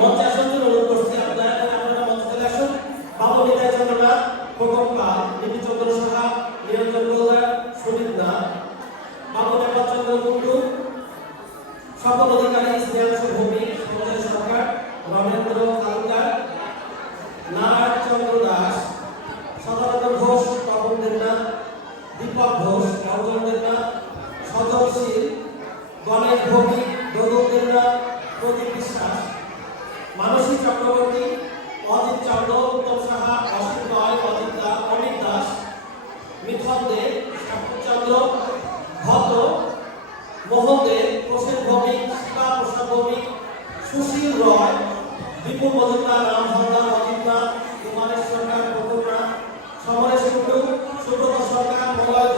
মঞ্চে আসার জন্য অনুরোধ করছি, আপনারা আপনারা মঞ্চে চলে আসুন। বাবু নিতাই চন্দ্রনাথ খোকন পাল লিপি চন্দ্র সাহা, নিরঞ্জন গোলদার সুনীত নাথ বাবু নেপাল চন্দ্র কুন্ডু সকল অধিকারী স্নেহাংশ ভূমি সঞ্জয় সরকার, রমেন্দ্র তালুকদার, নারায়ণ চন্দ্র দাস, সদানন্দ ঘোষ প্রদীপ বিশ্বাস। মানসী চক্রবর্তী অজিত চন্দ্র, উত্তম সাহা অসিত রয়, অজিত দা দাস, মিথন দে ভদ্র, মোহন প্রসেন ভৌমিক প্রসাদ ভৌমিক, সুশীল রয় দীপু মজুমদার, রাম হালদার অজিত দা কুমারেশ সরকার প্রকুমরা সমরেশ কুন্ডু সুব্রত সরকার, Malay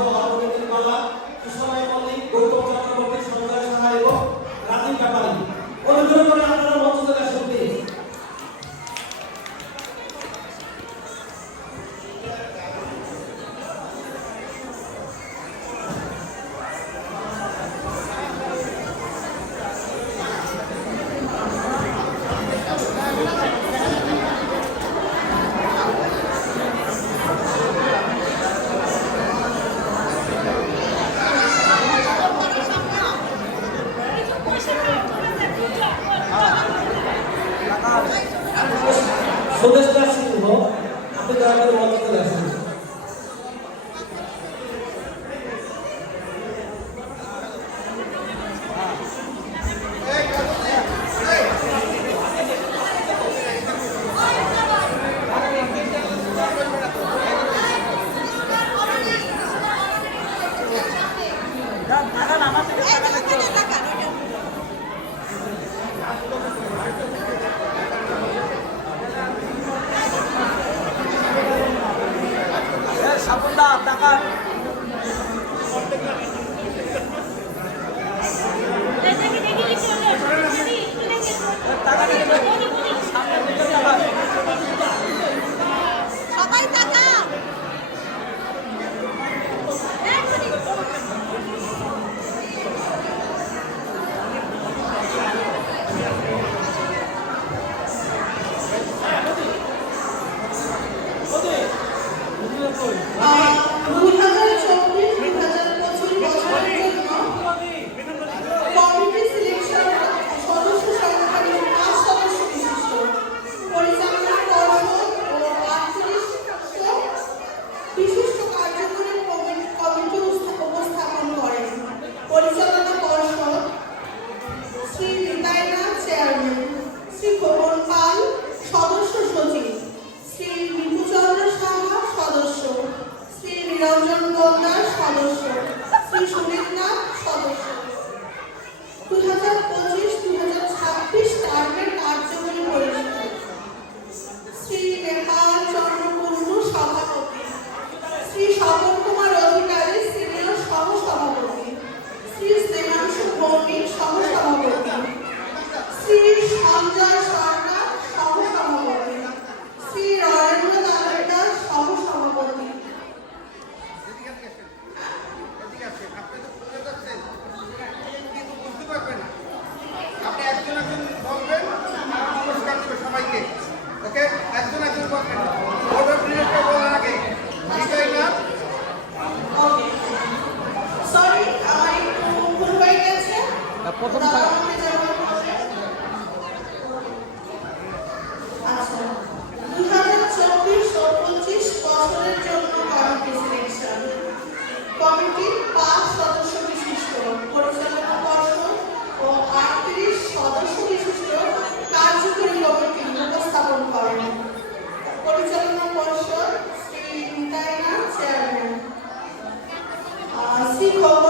Mexico.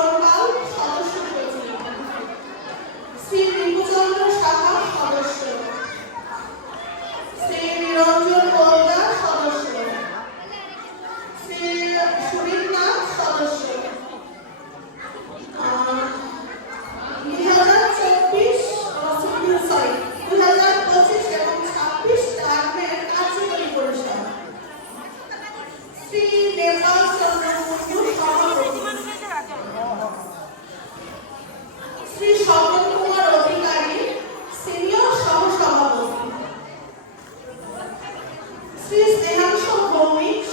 Cisne, ela nos tocou, hein?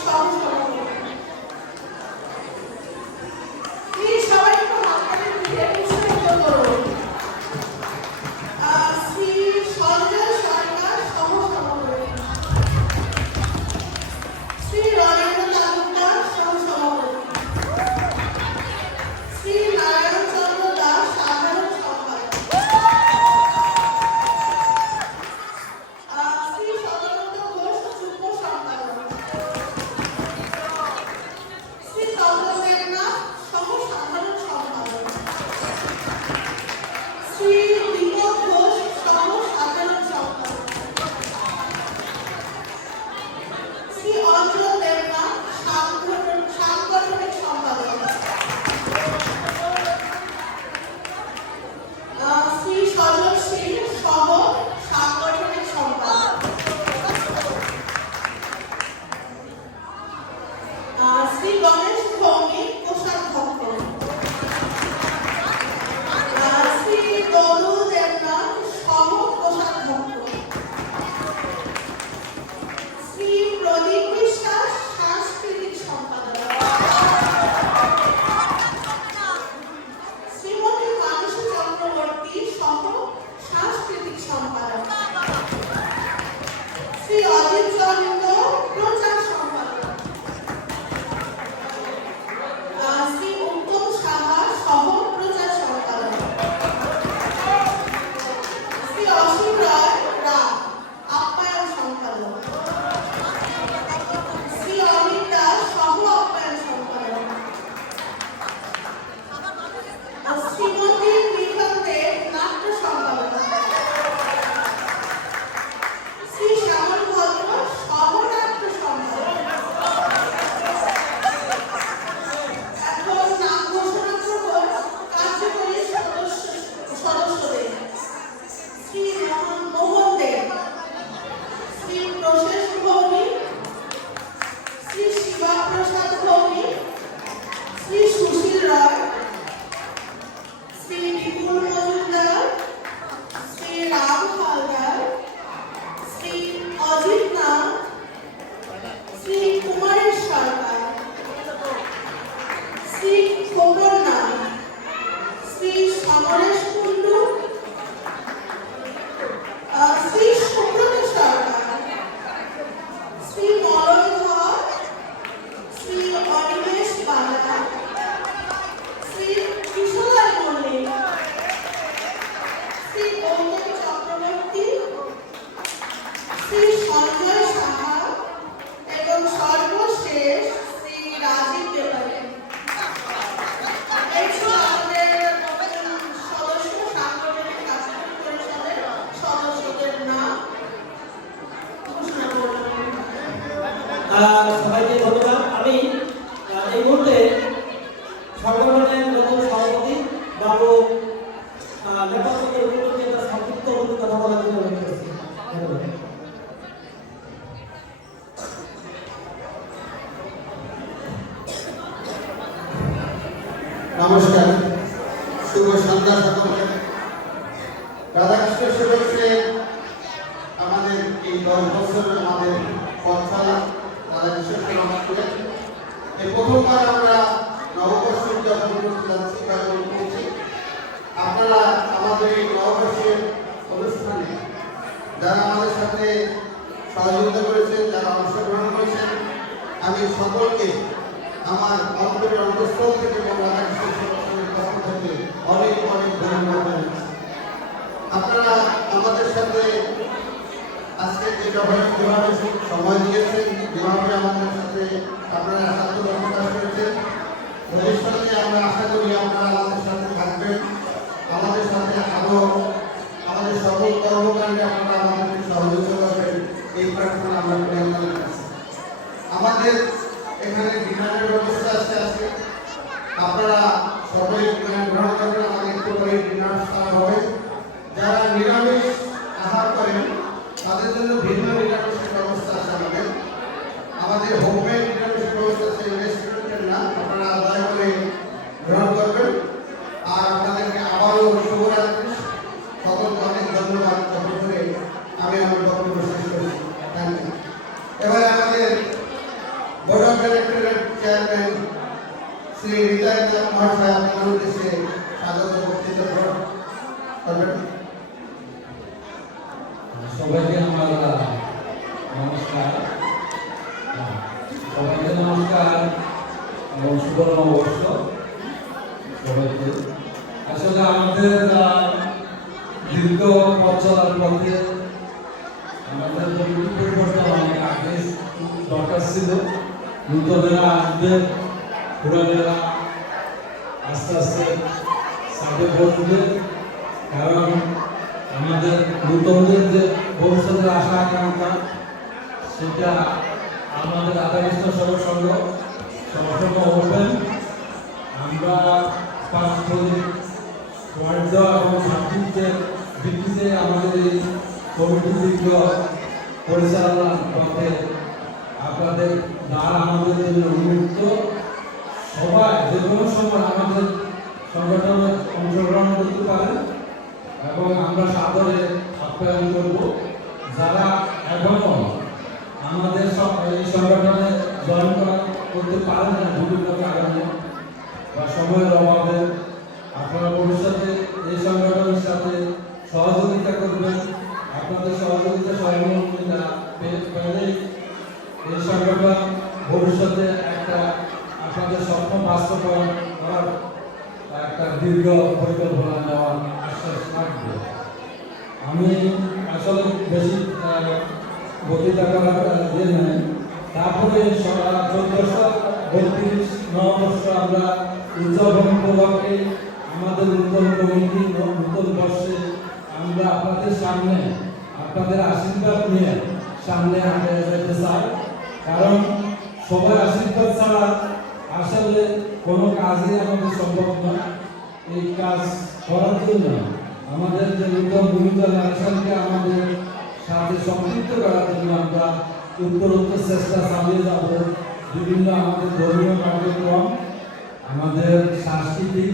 bir dükkan ararım. সবাইকে ধন্যবাদ আমি আহ, এই মুহূর্তে সংগঠনের নতুন সভাপতি বাবু আহ, নেপাল চন্দ্র গুপ্তকে তার সংক্ষিপ্ত কোনো কথা বলার জন্য অনুরোধ করছি ধন্যবাদ নমস্কার শুভ সন্ধ্যা সকলকে রাধাকৃষ্ণ সেবককে আমাদের এই দশ বছর আমাদের পথ চলা রাধাকৃষ্ণ সেবক করে এই প্রথমবার আমরা নববর্ষ উদযাপন করতে করছি আপনারা আমাদের এই নববর্ষের অনুষ্ঠানে যারা আমাদের সাথে সহযোগিতা করেছেন, যারা অংশগ্রহণ করেছেন, আমি সকলকে আমার অন্তরের অন্তঃস্থল অনেক অনেক ধন্যবাদ জানাচ্ছি। আপনারা আমাদের সাথে আজকে যেভাবে সময় দিয়েছেন, যেভাবে আমাদের সাথে আপনারা স্বার্থ প্রকাশ করেছেন, ভবিষ্যতে আমরা আশা করি আপনারা আমাদের সাথে থাকবেন। আমাদের সাথে আরও আমাদের সকল কর্মকাণ্ডে আপনারা আমাদেরকে সহযোগিতা করবেন। এই প্রার্থনা আমরা করে আমাদের এখানে ডিনারের ব্যবস্থা আছে আজকে আপনারা সবাই গ্রহণ করবেন। আমাদের একটু করে নিরামিষ আহার করেন তাদের জন্য ভিন্ন নিরামিষের ব্যবস্থা আছে আমাদের। আমাদের হোমমেড নিরামিষ ব্যবস্থা আছে রেস্টুরেন্টের না, আপনারা দয়া করে গ্রহণ করবেন। আর আপনাদেরকে আবারও শুভরাত্রি। সকলকে অনেক ধন্যবাদ। করে আমি আমার বক্তব্য শেষ করছি। এবারে আমাদের বোর্ড অফ ডাইরেক্টরের চেয়ারম্যান শ্রী হৃদয় মহাশয় আপনার উদ্দেশ্যে স্বাগত বক্তৃতা করবেন। সবাইকে আমার নমস্কার। সবাইকে নমস্কার এবং শুভ নববর্ষ সবাইকে। আসলে আমাদের দীর্ঘ পথ চলার পথে আমাদের পরিবর্তন অনেক আগে দরকার ছিল। নূতনেরা আসবে পুরানেরা আস্তে আস্তে সাথে বসবে। কারণ আমাদের নূতনদের যে ভবিষ্যতের আশা আকাঙ্ক্ষা, সেটা আমাদের আধারিত সব সঙ্গ সবসময় ওপেন আমরা পারস্পরিক এবং ভিত্তিতে আমাদের এই কমিটি পরিচালনার পথে আপনাদের দ্বার আমাদের জন্য উন্মুক্ত সবাই যে কোনো সময় আমাদের সংগঠনে অংশগ্রহণ করতে পারেন এবং আমরা সাদরে আপ্যায়ন করব যারা এখনও আমাদের সব এই সংগঠনে জয়েন করা করতে পারেন না বিভিন্ন কারণে বা সময়ের অভাবে। আপনারা ভবিষ্যতে এই সংগঠনের সাথে সহযোগিতা করবেন। আপনাদের সহযোগিতা সহযোগিতা পে- পেলেই এই সংগঠন ভবিষ্যতে একটা আপনাদের স্বপ্ন বাস্তবায়ন করার একটা দীর্ঘ পরিকল্পনা নেওয়ার আশ্বাস রাখবে আমি আসলে বেশি বক্তৃতা করার ইয়ে নাই। তারপরে চোদ্দশো বত্রিশ, নববর্ষ আমরা উদযাপন উপলক্ষে আমাদের নূতন কমিটি নূতন বর্ষে আমরা আপনাদের সামনে, আপনাদের আশীর্বাদ নিয়ে সামনে আগে যেতে চাই। কারণ সবার আশীর্বাদ ছাড়া আসলে কোনো কাজই আমাদের সম্ভব নয়। এই কাজ করার জন্য আমাদের যে নূতন ভূমি জেনারেশনকে আমাদের সাথে সম্পৃক্ত করার জন্য আমরা উত্তরোত্তর চেষ্টা চালিয়ে যাব। বিভিন্ন আমাদের ধর্মীয় কার্যক্রম, আমাদের সাংস্কৃতিক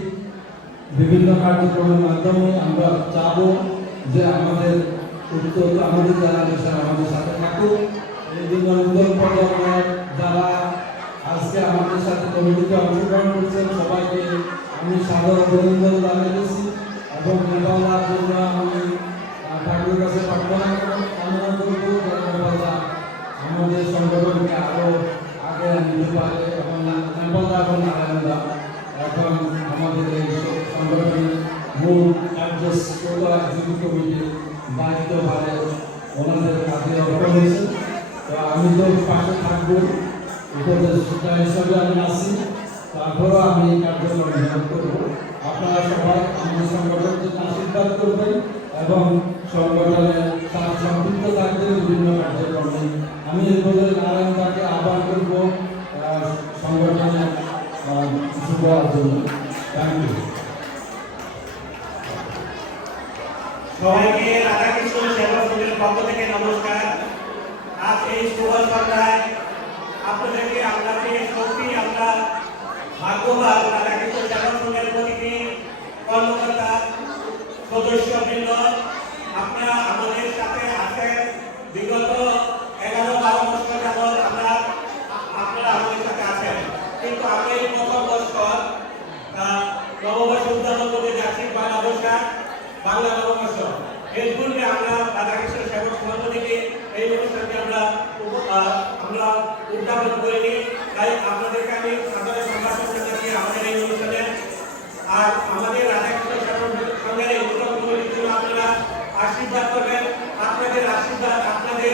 বিভিন্ন কার্যক্রমের মাধ্যমে আমরা চাবো যে আমাদের উত্তর আমাদের জেনারেশন আমাদের সাথে থাকুক। এই জন্য নতুন প্রজন্মের যারা আজকে আমাদের সাথে কমিটিতে অংশগ্রহণ করছেন, সবাইকে আমি সাদর অভিনন্দন জানিয়েছি এবং নেপালার জন্য আমি ঠাকুরের কাছে প্রার্থনা কামনা করব। আমাদের সংগঠনকে আরও আগে নিতে পারলে এখন এবং নারায়ণরা এখন আমাদের এই সংগঠনের মূল অ্যাড্রেস টোটাল এক্সিকিউটিভ কমিটির দায়িত্বভারে ওনাদের কাছে অর্থ হয়েছে তো আমি তো পাশে থাকব উপদেষ্টা হিসাবে আমি আছি তারপরেও আমি এই কার্যক্রম নিয়োগ করব আপনারা সবাই আমাদের সংগঠনকে আশীর্বাদ করবেন এবং সংগঠনের তার সম্পৃক্ত থাকবেন বিভিন্ন কার্যক্রমে আমি এরপরে নারায়ণদাকে আহ্বান করব আহ, আহ, কিছু বলার জন্য থ্যাংক ইউ সবাইকে রাধাকৃষ্ণ সেবা সংঘের পক্ষ থেকে নমস্কার। আজ এই শুভ সন্ধ্যায় আপনাদেরকে আমরা পেয়ে সত্যি আমরা ভাগ্যবান রাধাকৃষ্ণ সেবা সংঘের প্রতিটি কর্মকর্তা সদস্যবৃন্দ। আপনারা আমাদের সাথে আছেন বিগত এগারো বারো বছর যাবৎ আমরা বাংলা নববর্ষ এর পূর্বে আমরা রাধাকৃষ্ণ সাগর সমাজ থেকে এই অনুষ্ঠানটি আমরা আমরা উদযাপন নিই তাই আপনাদেরকে আমি সাদরে সম্ভাষণ জানাচ্ছি আমাদের এই অনুষ্ঠানে। আর আমাদের রাধাকৃষ্ণ সাগর সন্ধ্যার এই অনুষ্ঠান আপনারা আশীর্বাদ করবেন। আপনাদের আশীর্বাদ, আপনাদের